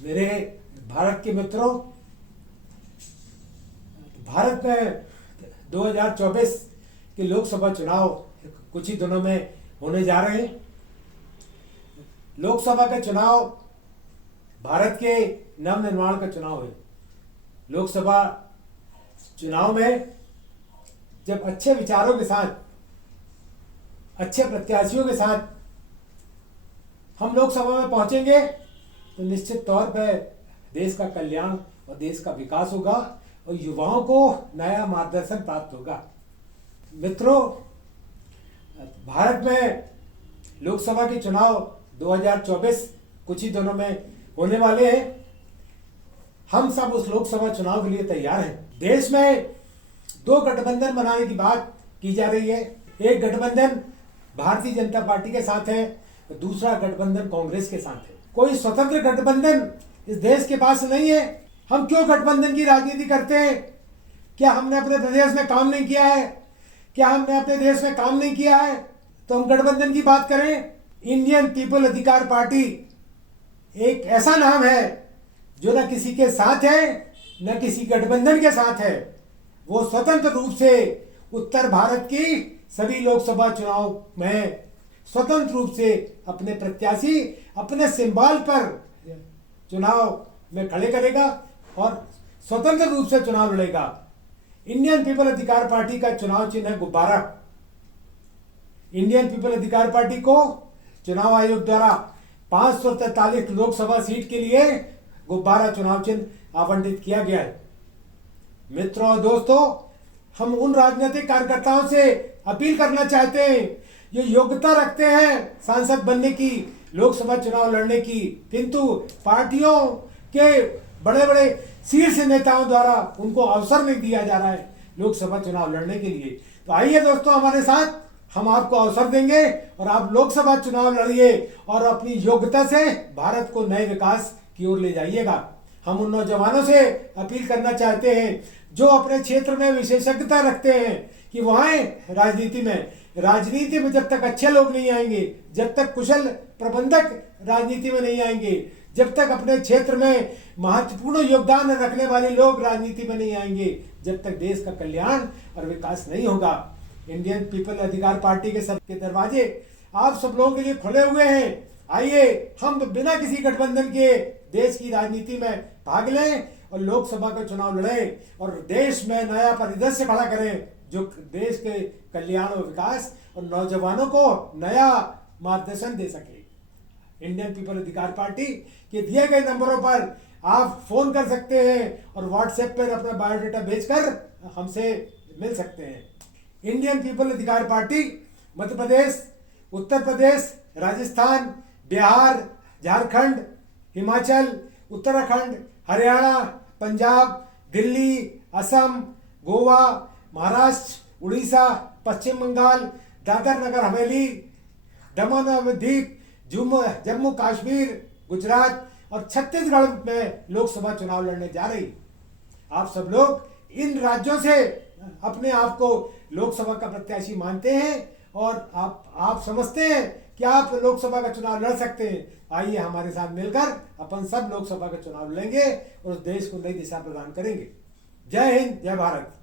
मेरे भारत के मित्रों, भारत में 2024 के लोकसभा चुनाव कुछ ही दिनों में होने जा रहे हैं। लोकसभा का चुनाव भारत के नवनिर्माण का चुनाव है। लोकसभा चुनाव में जब अच्छे विचारों के साथ, अच्छे प्रत्याशियों के साथ हम लोकसभा में पहुंचेंगे तो निश्चित तौर पर देश का कल्याण और देश का विकास होगा और युवाओं को नया मार्गदर्शन प्राप्त होगा। मित्रों, भारत में लोकसभा के चुनाव 2024 कुछ ही दिनों में होने वाले हैं। हम सब उस लोकसभा चुनाव के लिए तैयार हैं। देश में दो गठबंधन बनाने की बात की जा रही है। एक गठबंधन भारतीय जनता पार्टी के साथ है, दूसरा गठबंधन कांग्रेस के साथ है। कोई स्वतंत्र गठबंधन इस देश के पास नहीं है। हम क्यों गठबंधन की राजनीति करते हैं? क्या हमने अपने प्रदेश में काम नहीं किया है? क्या हमने अपने देश में काम नहीं किया है तो हम गठबंधन की बात करें? इंडियन पीपल अधिकार पार्टी एक ऐसा नाम है जो न किसी के साथ है न किसी गठबंधन के साथ है। वो स्वतंत्र रूप से उत्तर भारत की सभी लोकसभा चुनाव में स्वतंत्र रूप से अपने प्रत्याशी अपने सिंबल पर चुनाव में खड़े करेगा और स्वतंत्र रूप से चुनाव लड़ेगा। इंडियन पीपल अधिकार पार्टी का चुनाव चिन्ह है गुब्बारा। इंडियन पीपल अधिकार पार्टी को चुनाव आयोग द्वारा 543 लोकसभा सीट के लिए गुब्बारा चुनाव चिन्ह आवंटित किया गया है। मित्रों और दोस्तों, हम उन राजनीतिक कार्यकर्ताओं से अपील करना चाहते हैं जो योग्यता रखते हैं सांसद बनने की, लोकसभा चुनाव लड़ने की, किंतु पार्टियों के बड़े बड़े शीर्ष नेताओं द्वारा उनको अवसर नहीं दिया जा रहा है लोकसभा चुनाव लड़ने के लिए। तो आइए दोस्तों, हमारे साथ, हम आपको अवसर देंगे और आप लोकसभा चुनाव लड़िए और अपनी योग्यता से भारत को नए विकास की ओर ले जाइएगा। हम उन नौजवानों से अपील करना चाहते हैं जो अपने क्षेत्र में विशेषज्ञता रखते हैं कि वहाँ राजनीति में जब तक अच्छे लोग नहीं आएंगे, जब तक कुशल प्रबंधक राजनीति में नहीं आएंगे, जब तक अपने क्षेत्र में महत्वपूर्ण योगदान रखने वाले लोग राजनीति में नहीं आएंगे, जब तक देश का कल्याण और विकास नहीं होगा। इंडियन पीपल अधिकार पार्टी के सबके दरवाजे आप सब लोगों के लिए खुले हुए हैं। आइए, हम बिना किसी गठबंधन के देश की राजनीति में भाग लें और लोकसभा का चुनाव लड़ें और देश में नया परिदृश्य खड़ा करें जो देश के कल्याण और विकास और नौजवानों को नया मार्गदर्शन दे सके। इंडियन पीपल अधिकार पार्टी के दिए गए नंबरों पर आप फोन कर सकते हैं और व्हाट्सएप पर अपना बायोडाटा भेजकर हमसे मिल सकते हैं। इंडियन पीपल अधिकार पार्टी मध्य प्रदेश, उत्तर प्रदेश, राजस्थान, बिहार, झारखंड, हिमाचल, उत्तराखंड, हरियाणा, पंजाब, दिल्ली, असम, गोवा, महाराष्ट्र, उड़ीसा, पश्चिम बंगाल, दादर नगर हवेली, दमन और दीव, जम्मू कश्मीर, गुजरात और छत्तीसगढ़ में लोकसभा चुनाव लड़ने जा रही। आप सब लोग इन राज्यों से अपने आप को लोकसभा का प्रत्याशी मानते हैं और आप समझते हैं कि आप लोकसभा का चुनाव लड़ सकते हैं। आइए, हमारे साथ मिलकर अपन सब लोकसभा का चुनाव लड़ेंगे और उस देश को नई दिशा प्रदान करेंगे। जय हिंद, जय भारत।